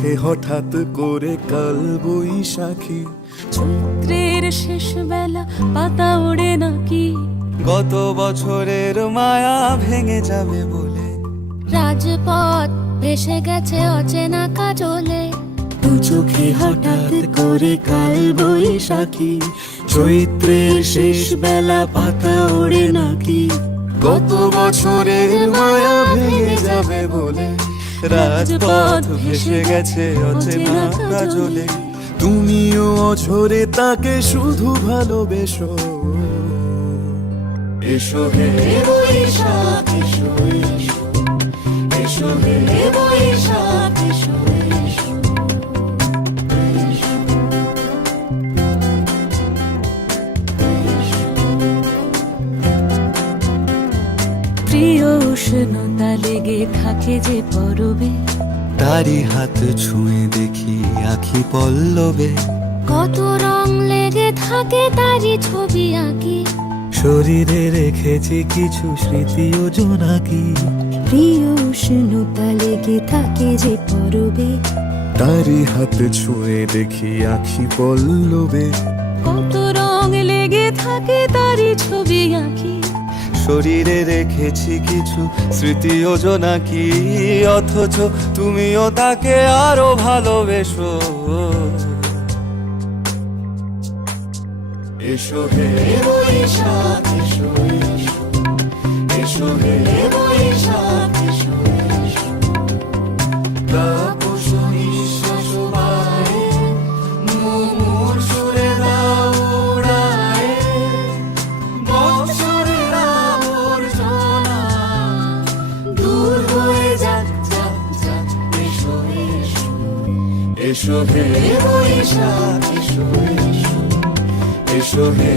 চোখে হঠাৎ করে কাল বৈশাখী, চৈত্রের শেষ বেলা পাতা ওড়ে নাকি, গত বছরের মায়া ভেঙে যাবে বলে, রাজপথ ভেসে গেছে অচেনা কাজলে, দু চোখে হঠাৎ করে কাল বৈশাখী, চৈত্রের শেষ বেলা পাতা ওড়ে নাকি, গত বছরের মায়া ভেঙে যাবে বলে, রাজপথ ভেসে গেছে অচেনা কাজলে, তুমিও অঝরে তাকে শুধু ভালোবেসো। এসো হে বৈশাখ এসো এসো, এসো হে বৈশাখ এসো এসো, এসো। প্রিয় উষ্ণতা লেগে থাকে যে পরবে, তারি হাত ছুঁয়ে দেখি আখি পল্লবে, কত রং লেগে থাকে তারই ছবি আঁকি, শরীরে রেখেছি কিছু স্মৃতি ও জোনাকি, প্রিয় উষ্ণতা লেগে থাকে যে পরবে, তারি হাত ছুঁয়ে দেখি আখি পল্লবে, কত রং লেগে থাকে তারই ছবি আঁকি, শরীরে রেখেছি কিছু স্মৃতি ও জোনাকি, অথচ তুমিও তাকে আরো ভালোবেসো। এসো হে বৈশাখ এসো এসো, এসো হে বৈশাখ এসো এসো, তাপস নিঃশ্বাস বায়ে, মুমুর সুরে দাও উড়ায়ে, বছরের আবর্জনা দূর হয়ে যাক যাক যাক, এসো এসো, এসো হে বৈশাখ এসো এসো, এসো হে